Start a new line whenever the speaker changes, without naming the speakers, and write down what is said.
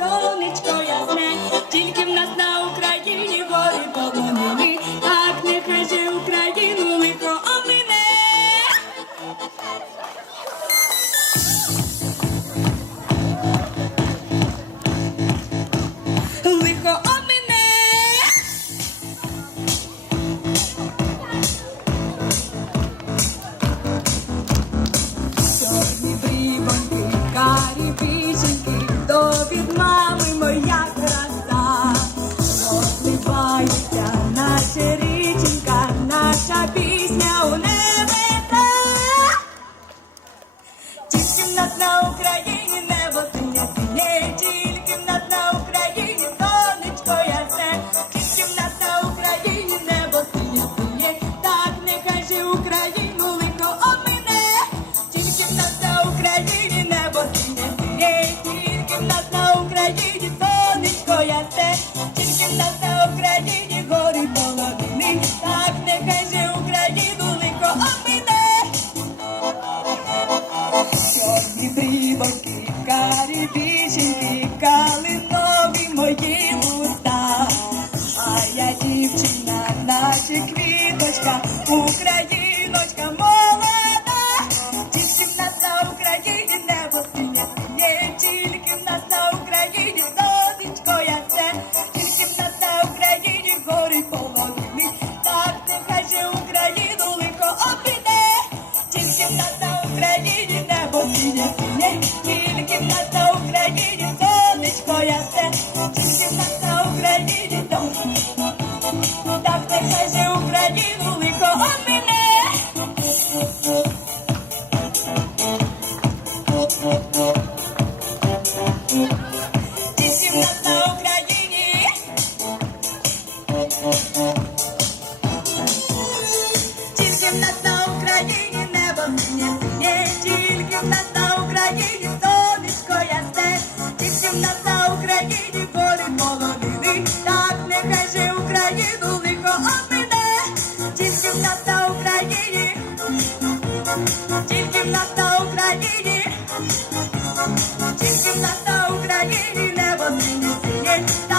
сонечко ясне, тільки в нас на Latin, Latin, Ukraine. наші квіточка, Україночка молода, тільки в нас на Україні небо синє, є тільки в нас на Україні. Сонечко ясне, тільки в нас на Україні гори полонені, так нехай же Україну лихо обійде, тільки в нас на Україні небо синє, є Україні, тільки на та Україні небо синє синє.